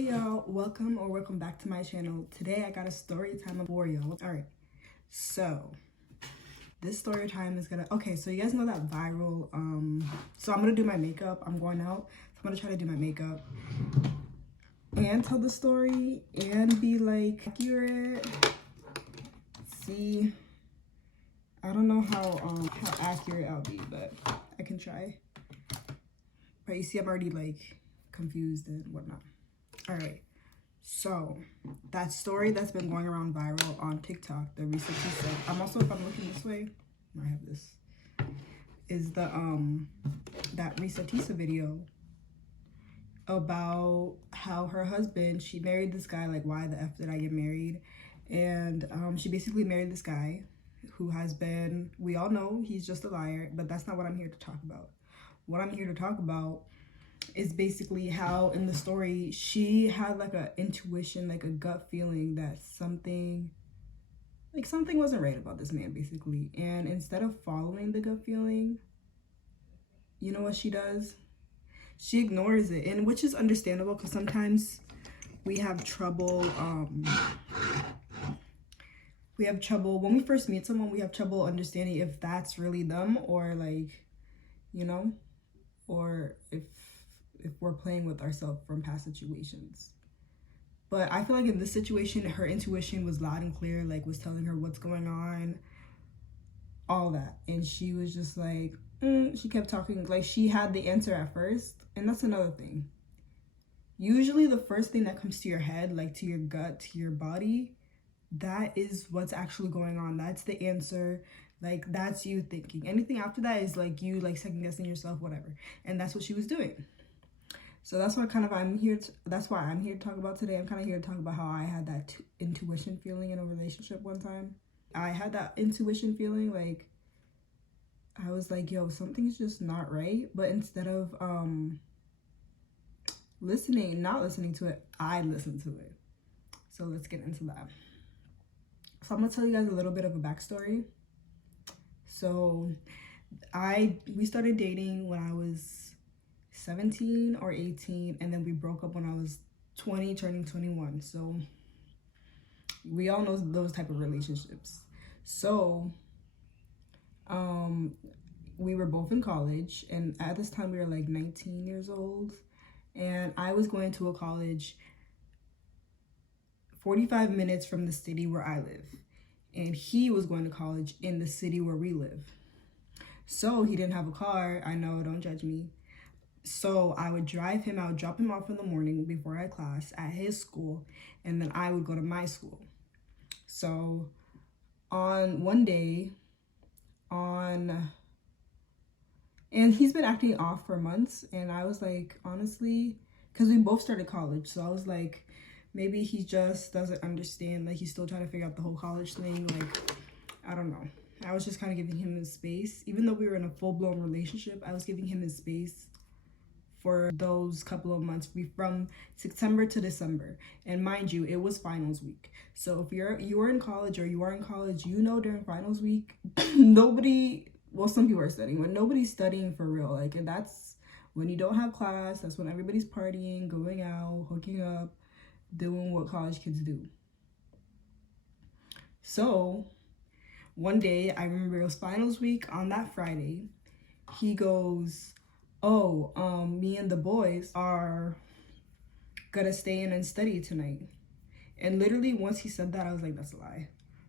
Hey y'all, welcome back to my channel. Today I got a story time for y'all. Alright, so this story time is so you guys know that viral, so I'm gonna do my makeup. I'm going out, so I'm gonna try to do my makeup and tell the story and be like accurate. See, I don't know how accurate I'll be, but I can try. But you see, I'm already like confused and whatnot. All right, so that story that's been going around viral on TikTok, the reesateesa. I'm also, if I'm looking this way, I have this, is the that reesateesa video about how her husband, she married this guy. Like, why the F did I get married? And she basically married this guy who has been, we all know he's just a liar, but that's not what I'm here to talk about. What I'm here to talk about is basically how in the story she had like a intuition, like a gut feeling that something wasn't right about this man basically. And instead of following the gut feeling, you know what she does? She ignores it, and which is understandable because sometimes we have trouble when we first meet someone. We have trouble understanding if that's really them, or like, you know, or if we're playing with ourselves from past situations. But I feel like in this situation, her intuition was loud and clear, like was telling her what's going on, all that. And she was just like, she kept talking, like she had the answer at first. And that's another thing. Usually the first thing that comes to your head, like to your gut, to your body, that is what's actually going on. That's the answer. Like, that's you thinking. Anything after that is like you like second guessing yourself, whatever. And that's what she was doing. So that's what that's why I'm here to talk about today. I'm kind of here to talk about how I had that intuition feeling in a relationship one time. I had that intuition feeling, like I was like, yo, something's just not right. But instead of not listening to it, I listened to it. So let's get into that. So I'm gonna tell you guys a little bit of a backstory. So we started dating when I was 17 or 18, and then we broke up when I was 20 turning 21. So we all know those type of relationships. So we were both in college, and at this time we were like 19 years old, and I was going to a college 45 minutes from the city where I live, and he was going to college in the city where we live. So he didn't have a car. I know, don't judge me. So I would drive him, I would drop him off in the morning before I had class at his school, and then I would go to my school. So on one day, and he's been acting off for months, and I was like, honestly, because we both started college, so I was like, maybe he just doesn't understand, like he's still trying to figure out the whole college thing, like, I don't know. I was just kind of giving him his space. Even though we were in a full-blown relationship, I was giving him his space for those couple of months, from September to December. And mind you, it was finals week. So if you were in college, or you are in college, you know, during finals week, some people are studying, but nobody's studying for real. Like, and that's when you don't have class. That's when everybody's partying, going out, hooking up, doing what college kids do. So one day, I remember it was finals week. On that Friday, he goes, me and the boys are gonna stay in and study tonight. And literally once he said that, I was like, that's a lie.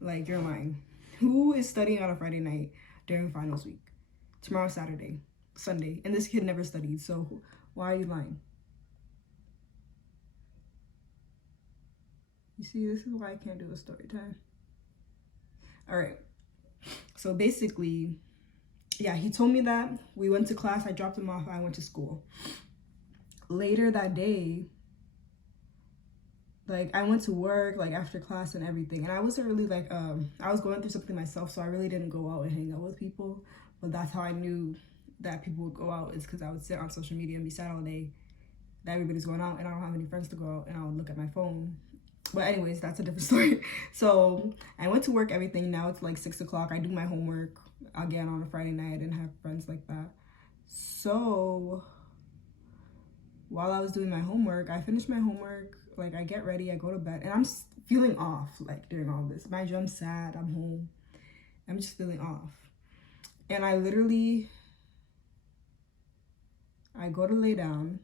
Like, you're lying. Who is studying on a Friday night during finals week? Tomorrow's Sunday, and this kid never studied, so why are you lying? You see, this is why I can't do a story time. All right, so basically, yeah, he told me that. We went to class, I dropped him off, I went to school. Later that day, like, I went to work, like, after class and everything. And I wasn't really, like, I was going through something myself, so I really didn't go out and hang out with people. But that's how I knew that people would go out, is because I would sit on social media and be sad all day that everybody's going out, and I don't have any friends to go out, and I would look at my phone. But anyways, that's a different story. So I went to work, everything. Now it's like 6 o'clock. I do my homework again on a Friday night. I didn't have friends like that. So while I was doing my homework, I finished my homework, like I get ready, I go to bed, and I'm feeling off, like during all this. Mind you, I'm sad, I'm home, I'm just feeling off. And I go to lay down.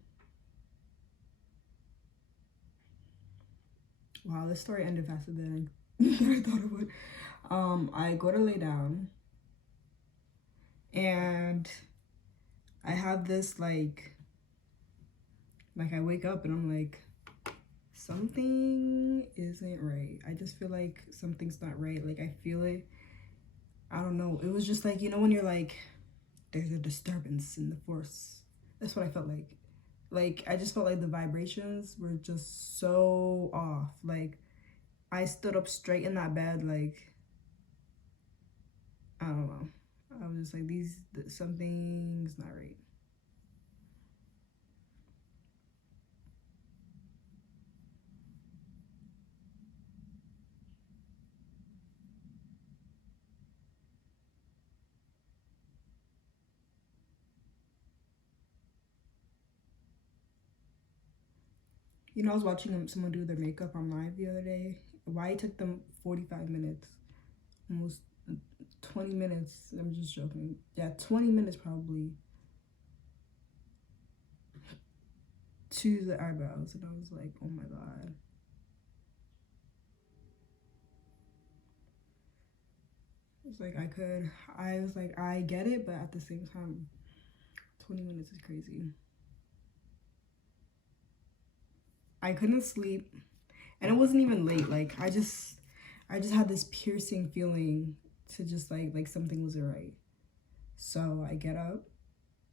Wow, this story ended faster than I thought it would. I go to lay down, and I have this like I wake up and I'm like, something isn't right. I just feel like something's not right. Like I feel it. I don't know. It was just like, you know, when you're like, there's a disturbance in the force. That's what I felt like. Like I just felt like the vibrations were just so off. Like I stood up straight in that bed, like I don't know. I was just like, something's not right. You know, I was watching someone do their makeup on live the other day. Why it took them 45 minutes, almost 20 minutes. I'm just joking. Yeah, 20 minutes probably to the eyebrows. And I was like, oh my God. It's like I was like, I get it, but at the same time, 20 minutes is crazy. I couldn't sleep, and it wasn't even late. Like I just had this piercing feeling to just like something wasn't right. So I get up,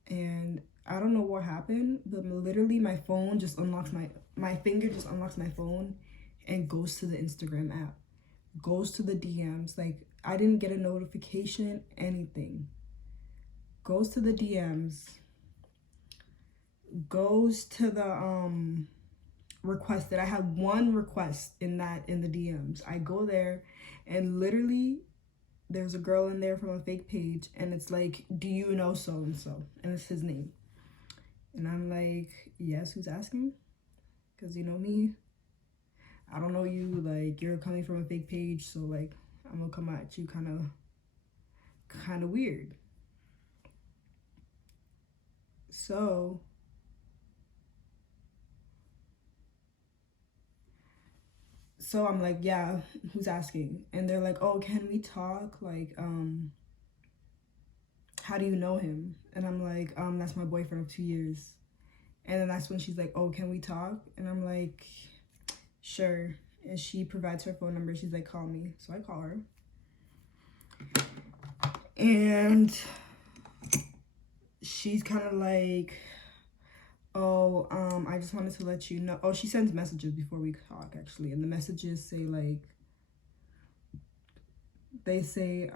and I don't know what happened, but literally my phone just unlocks my finger just unlocks my phone and goes to the Instagram app, goes to the DMs. Like I didn't get a notification, anything. Goes to the DMs, goes to the requested. I had one request in the DMs. I go there, and literally there's a girl in there from a fake page, and it's like, do you know so and so? And it's his name. And I'm like, yes, who's asking? Because you know me, I don't know you. Like you're coming from a fake page, so like I'm gonna come at you kind of weird. So I'm like, yeah, who's asking? And they're like, oh, can we talk? Like, how do you know him? And I'm like, that's my boyfriend of 2 years. And then that's when she's like, oh, can we talk? And I'm like, sure. And she provides her phone number. She's like, call me. So I call her. And she's kind of like, oh, I just wanted to let you know. Oh, she sends messages before we talk, actually. And the messages say, like, they say,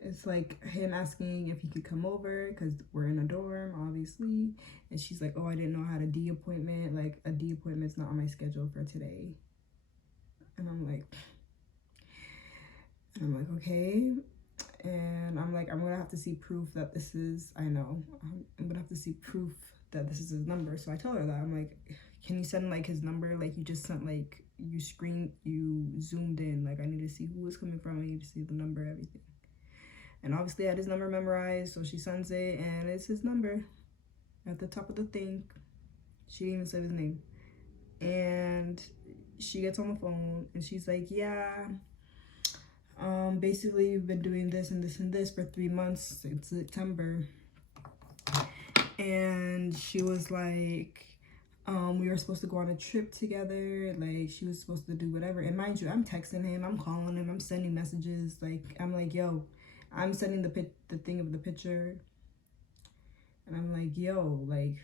it's like him asking if he could come over because we're in a dorm, obviously. And she's like, oh, I didn't know I had a D appointment. Like, a D appointment's not on my schedule for today. And I'm like, okay. And I'm like, I'm gonna have to see proof that this is, I know, I'm gonna have to see proof that this is his number. So I tell her that. I'm like, can you send like his number? Like you just sent like, you zoomed in. Like I need to see who it's coming from. I need to see the number, everything. And obviously I had his number memorized, so she sends it, and it's his number at the top of the thing. She didn't even say his name. And she gets on the phone, and she's like, yeah, basically we've been doing this and this and this for 3 months since September. And she was like, we were supposed to go on a trip together. Like she was supposed to do whatever. And mind you, I'm texting him, I'm calling him, I'm sending messages. Like I'm like, yo, I'm sending the thing of the picture, and I'm like, yo, like,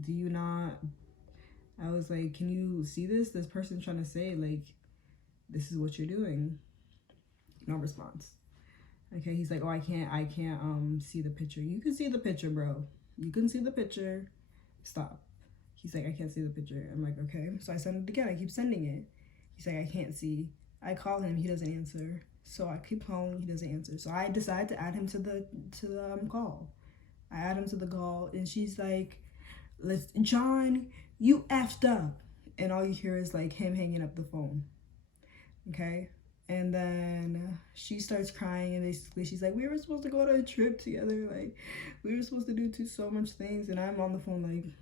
do you not? I was like, can you see this? This person's trying to say like, this is what you're doing. No response. Okay, he's like, oh, I can't see the picture. You can see the picture, bro. You can see the picture. Stop. He's like, I can't see the picture. I'm like, okay. So I send it again. I keep sending it. He's like, I can't see. I call him. He doesn't answer. So I keep calling. He doesn't answer. So I decide to add him to the call. I add him to the call, and she's like, John, you effed up. And all you hear is like him hanging up the phone. Okay? And then she starts crying, and basically she's like, we were supposed to go on a trip together. Like, we were supposed to do so much things. And I'm on the phone like,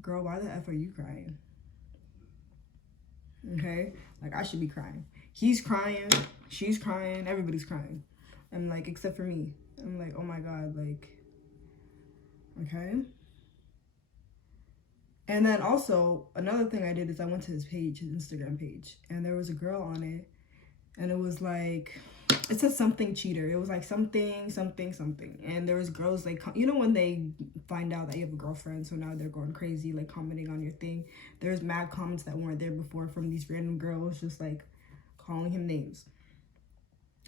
girl, why the F are you crying? Okay? Like, I should be crying. He's crying. She's crying. Everybody's crying. I'm like, except for me. I'm like, oh my God, like, okay? And then also, another thing I did is I went to his page, his Instagram page, and there was a girl on it, and it was like, it said something cheater. It was like something, something, something. And there was girls like, you know when they find out that you have a girlfriend, so now they're going crazy, like commenting on your thing. There's mad comments that weren't there before from these random girls just like calling him names.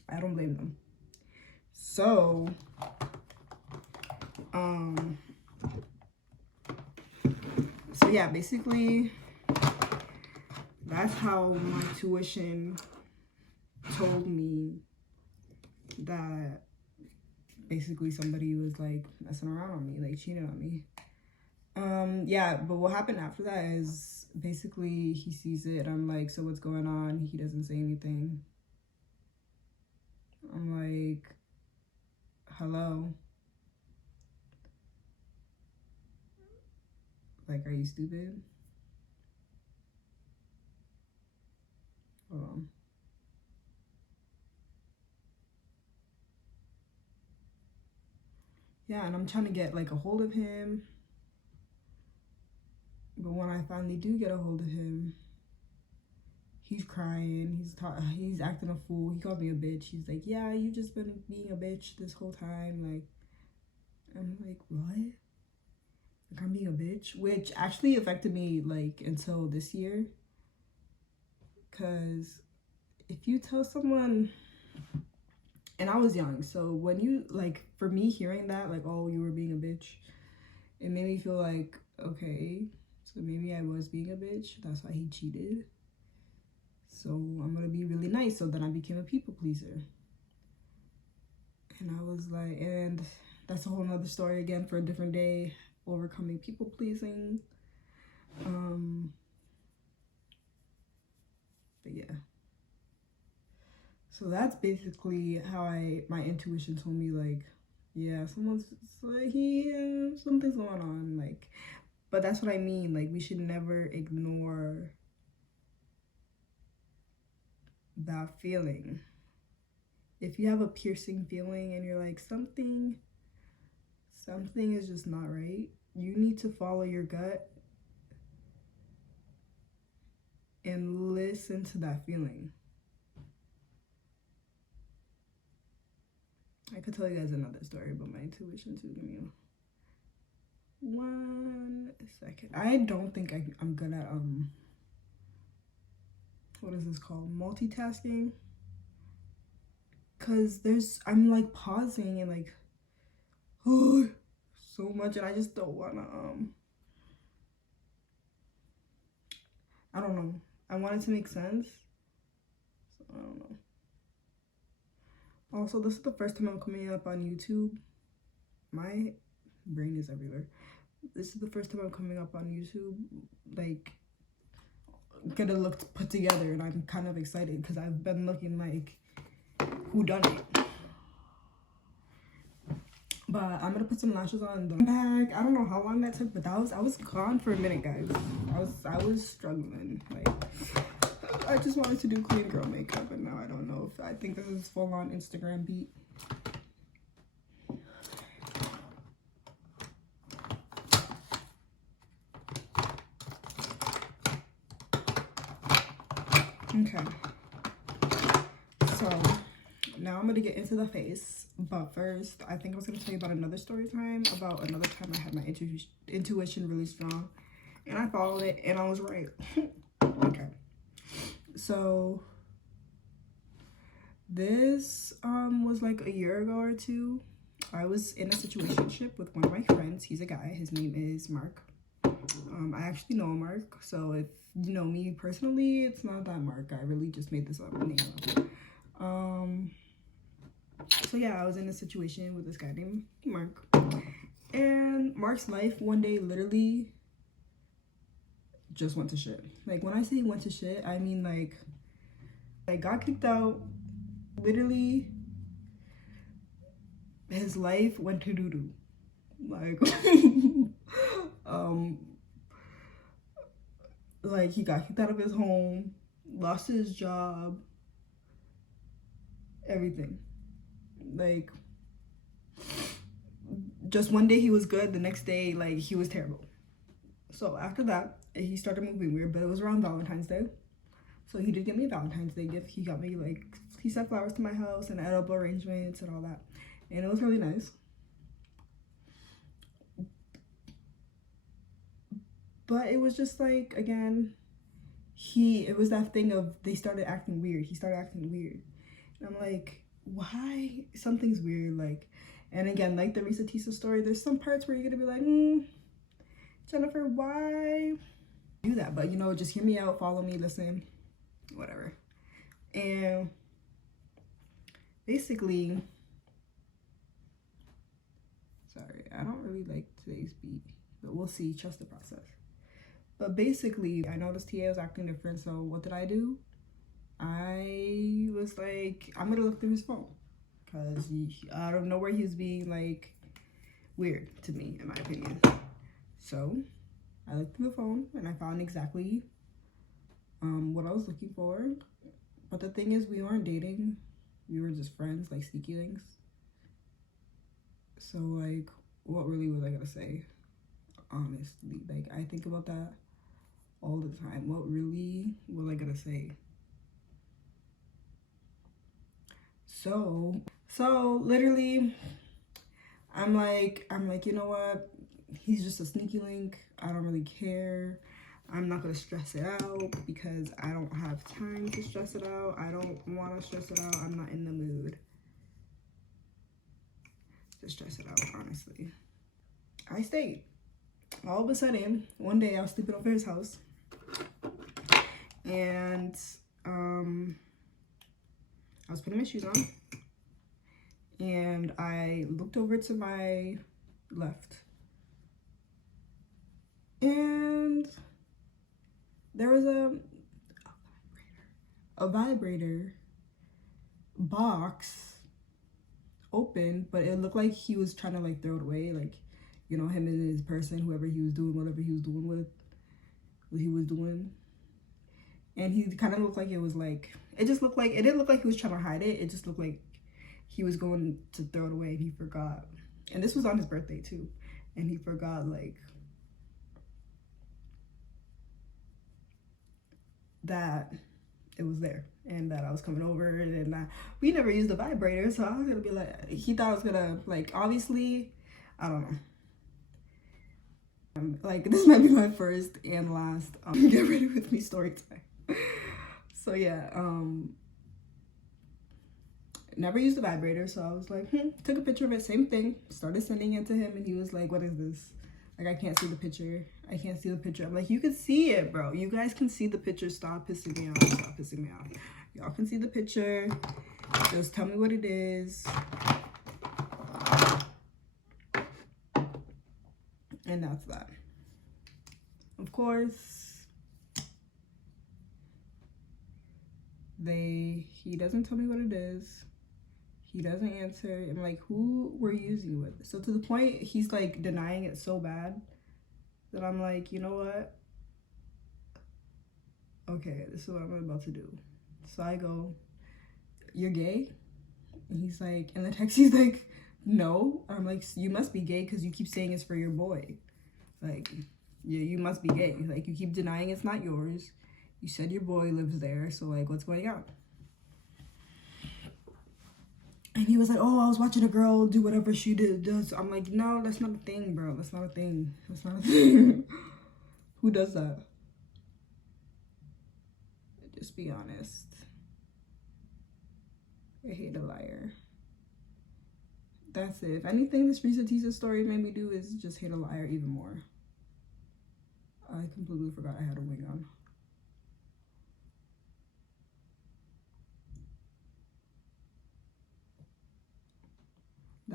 I don't blame them. So, so yeah, basically, that's how my tuition told me that basically somebody was like messing around on me, like cheating on me. Yeah, but what happened after that is basically he sees it. I'm like, so what's going on? He doesn't say anything. I'm like, hello? Like, are you stupid? Hold on. Yeah, and I'm trying to get like a hold of him. But when I finally do get a hold of him, he's crying. He's acting a fool. He called me a bitch. He's like, yeah, you just been being a bitch this whole time. Like, I'm like, what? Like, I'm being a bitch? Which actually affected me like until this year. Because if you tell someone, and I was young, so when you, like, for me hearing that, like, oh, you were being a bitch, it made me feel like, okay, so maybe I was being a bitch. That's why he cheated. So I'm gonna be really nice. So then I became a people pleaser. And I was like, and that's a whole nother story again for a different day, overcoming people pleasing. But yeah. So that's basically how my intuition told me, like, yeah, something's going on, like, but that's what I mean, like, we should never ignore that feeling. If you have a piercing feeling and you're like, something is just not right, you need to follow your gut and listen to that feeling. I could tell you guys another story about my intuition too. Give me 1 second. I don't think I'm good at what is this called, multitasking, because I'm like pausing and like so much, and I just don't wanna I don't know, I want it to make sense, so I don't know. Also, this is the first time I'm coming up on YouTube. My brain is everywhere. This is the first time I'm coming up on YouTube, like, get it looked put together, and I'm kind of excited because I've been looking like, who done it? But I'm gonna put some lashes on the back. I don't know how long that took, but I was gone for a minute, guys. I was struggling. Like, I just wanted to do clean girl makeup, and now I don't know if I think this is full on Instagram beat. Okay, so now I'm gonna get into the face, but first I think I was gonna tell you about another story time, about another time I had my intuition really strong and I followed it and I was right. Okay, so this was like a year ago or two. I was in a situationship with one of my friends. He's a guy. His name is Mark. I actually know Mark, so if you know me personally, it's not that Mark. I really just made this up name up. So yeah, I was in a situation with this guy named Mark. And Mark's life one day literally just went to shit. Like, when I say went to shit, I mean like got kicked out. Literally, his life went to doo-doo. Like, like he got kicked out of his home, lost his job, everything. Like, just one day he was good, the next day like he was terrible. So after that, he started moving weird, but it was around Valentine's Day. So he did get me a Valentine's Day gift. He got me like, he sent flowers to my house and edible arrangements and all that. And it was really nice. But it was just like, again, it was that thing of they started acting weird. He started acting weird. And I'm like, why? Something's weird. Like, and again, like the reesateesa story, there's some parts where you're gonna be like, Jennifer, why do that? But you know, just hear me out, follow me, listen, whatever. And basically, sorry, I don't really like today's beat, but we'll see, trust the process. But basically, I noticed TA was acting different, so what did I do? I was like, I'm gonna look through his phone, because I don't know where he was being like weird to me, in my opinion. So I looked through the phone and I found exactly what I was looking for. But the thing is, we weren't dating, we were just friends, like sneaky links. So like, what really was I gonna say? Honestly, like, I think about that all the time. What really was I gonna say? So literally, I'm like, you know what? He's just a sneaky link. I don't really care. I'm not gonna stress it out because I don't have time to stress it out. I don't want to stress it out. I'm not in the mood to stress it out, honestly. I stayed. All of a sudden, one day I was sleeping over his house, and I was putting my shoes on, and I looked over to my left, and there was a vibrator box open, but it looked like he was trying to like throw it away, like, you know, him and his person, whoever he was doing, whatever he was doing with what he was doing. And he kind of looked like it was like, it didn't look like he was trying to hide it. It just looked like he was going to throw it away and he forgot. And this was on his birthday too. And he forgot like that it was there and that I was coming over, and that we never used the vibrator. So I was gonna be like, he thought I was gonna, like, obviously, I don't know. Like, this might be my first and last get ready with me story time. So yeah, never used the vibrator. So I was like, took a picture of it, same thing, started sending it to him, and he was like, what is this? Like, I can't see the picture. I can't see the picture. I'm like, you can see it, bro. You guys can see the picture. Stop pissing me off. Stop pissing me off. Y'all can see the picture. Just tell me what it is. And that's that. Of course, he doesn't tell me what it is. He doesn't answer. I'm like, who were you using with? So to the point, he's like denying it so bad that I'm like, you know what? Okay, this is what I'm about to do. So I go, you're gay? And he's like, in the text, he's like, no. I'm like, you must be gay because you keep saying it's for your boy. Like, yeah, you must be gay. Like, you keep denying it's not yours. You said your boy lives there. So, like, what's going on? And he was like, oh, I was watching a girl do whatever she does. I'm like, no, that's not a thing, bro. That's not a thing. That's not a thing. Who does that? Just be honest. I hate a liar. That's it. If anything, this reesateesa story made me do is just hate a liar even more. I completely forgot I had a wing on.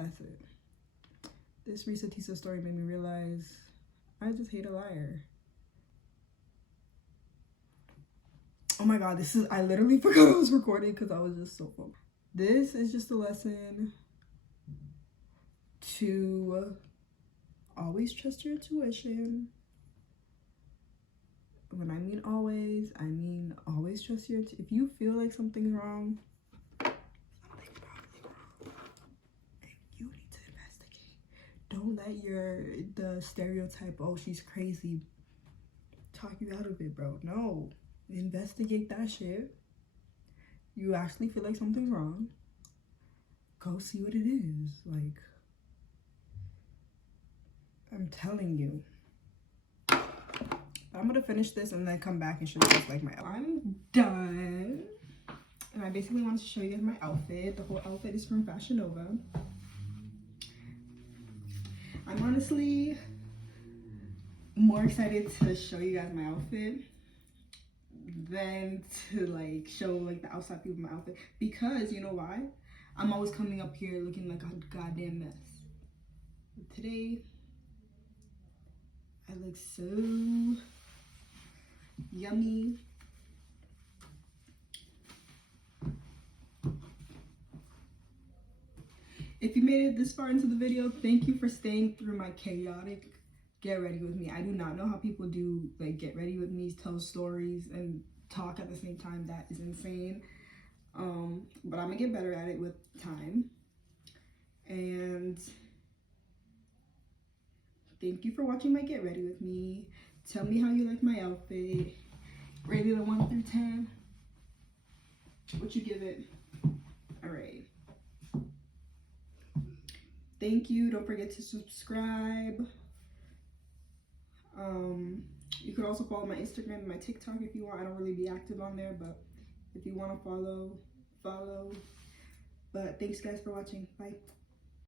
That's it. This reesateesa story made me realize I just hate a liar. Oh my god, I literally forgot I was recording because I was just so focused. This is just a lesson to always trust your intuition. When I mean always trust your if you feel like something's wrong, something's probably wrong. And you need to investigate. Don't let the stereotype, oh, she's crazy, talk you out of it, bro. No. Investigate that shit. You actually feel like something's wrong, go see what it is. Like, I'm telling you. I'm gonna finish this and then come back and show you guys like my outfit. I'm done. And I basically wanted to show you guys my outfit. The whole outfit is from Fashion Nova. I'm honestly more excited to show you guys my outfit than to like show like the outside people my outfit, because you know why? I'm always coming up here looking like a goddamn mess. But today I look so yummy. If you made it this far into the video, thank you for staying through my chaotic get ready with me. I do not know how people do like get ready with me, tell stories and talk at the same time. That is insane. But I'm gonna get better at it with time. And thank you for watching my get ready with me. Tell me how you like my outfit. Rated a 1 through 10. What you give it? All right. Thank you. Don't forget to subscribe. You could also follow my Instagram and my TikTok if you want. I don't really be active on there, but if you want to follow. But thanks guys for watching. Bye.